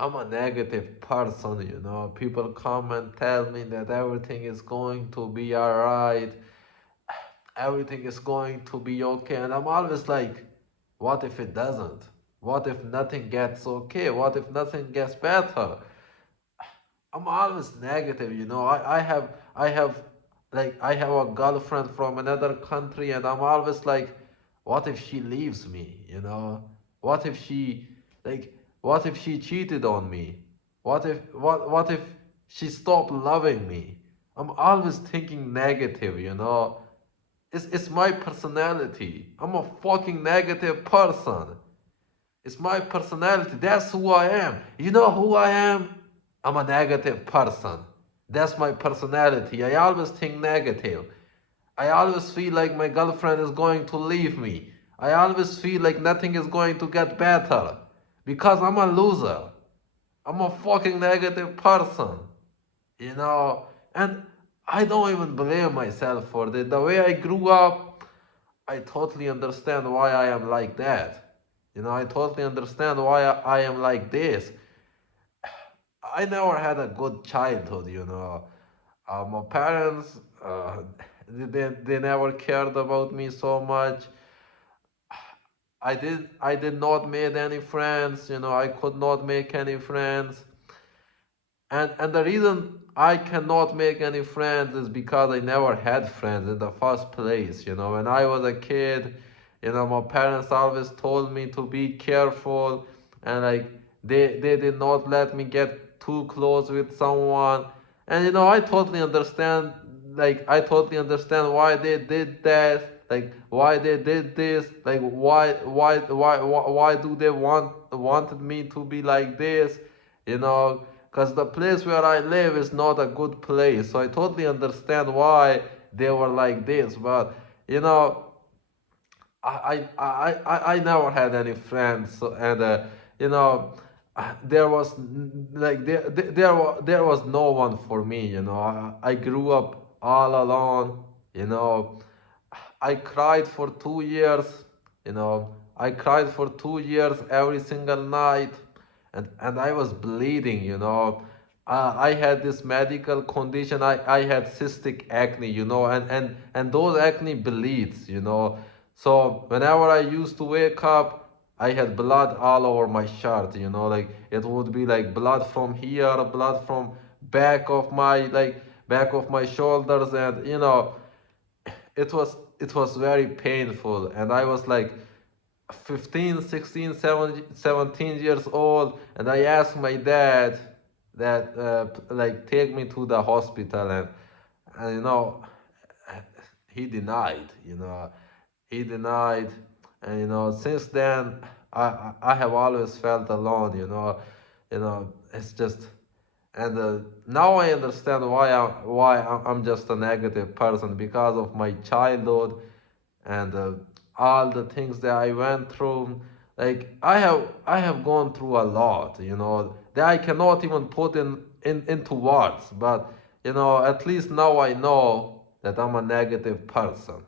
I'm a negative person, you know. People come and tell me that everything is going to be alright, everything is going to be okay, and I'm always like, what if it doesn't? What if nothing gets okay? What if nothing gets better? I'm always negative, you know. I have a girlfriend from another country, and I'm always like, what if she leaves me, you know? What if she like what if she cheated on me? What if she stopped loving me? I'm always thinking negative, you know. It's my personality. I'm a fucking negative person. It's my personality. That's who I am. You know who I am? I'm a negative person. That's my personality. I always think negative. I always feel like my girlfriend is going to leave me. I always feel like nothing is going to get better. Because I'm a loser. I'm a fucking negative person. You know? And I don't even blame myself for this. The way I grew up, I totally understand why I am like that. You know, I totally understand why I am like this. I never had a good childhood, you know. My parents, they never cared about me so much. I did not make any friends, you know. I could not make any friends. And the reason I cannot make any friends is because I never had friends in the first place. You know, when I was a kid, you know, my parents always told me to be careful, and like they did not let me get too close with someone. And you know, I totally understand. Like I totally understand why they did that. Like why they did this. Like why do they wanted me to be like this? You know, because the place where I live is not a good place. So I totally understand why they were like this. But you know, I never had any friends, and you know, there was like there was no one for me. You know, I grew up all alone. You know, I cried for 2 years. You know, I cried for 2 years every single night, and I was bleeding. You know, I had this medical condition. I had cystic acne. You know, and those acne bleeds. You know, so whenever I used to wake up, I had blood all over my shirt. You know, like it would be like blood from here, blood from back of my shoulders, and you know it was very painful, and I was like 15, 16, 17 years old, and I asked my dad that like take me to the hospital, and you know he denied, you know, he denied. And you know since then I have always felt alone, you know, it's just. And now I understand why I'm just a negative person, because of my childhood, and all the things that I went through. Like I have gone through a lot, you know, that I cannot even put into words. But you know, at least now I know that I'm a negative person.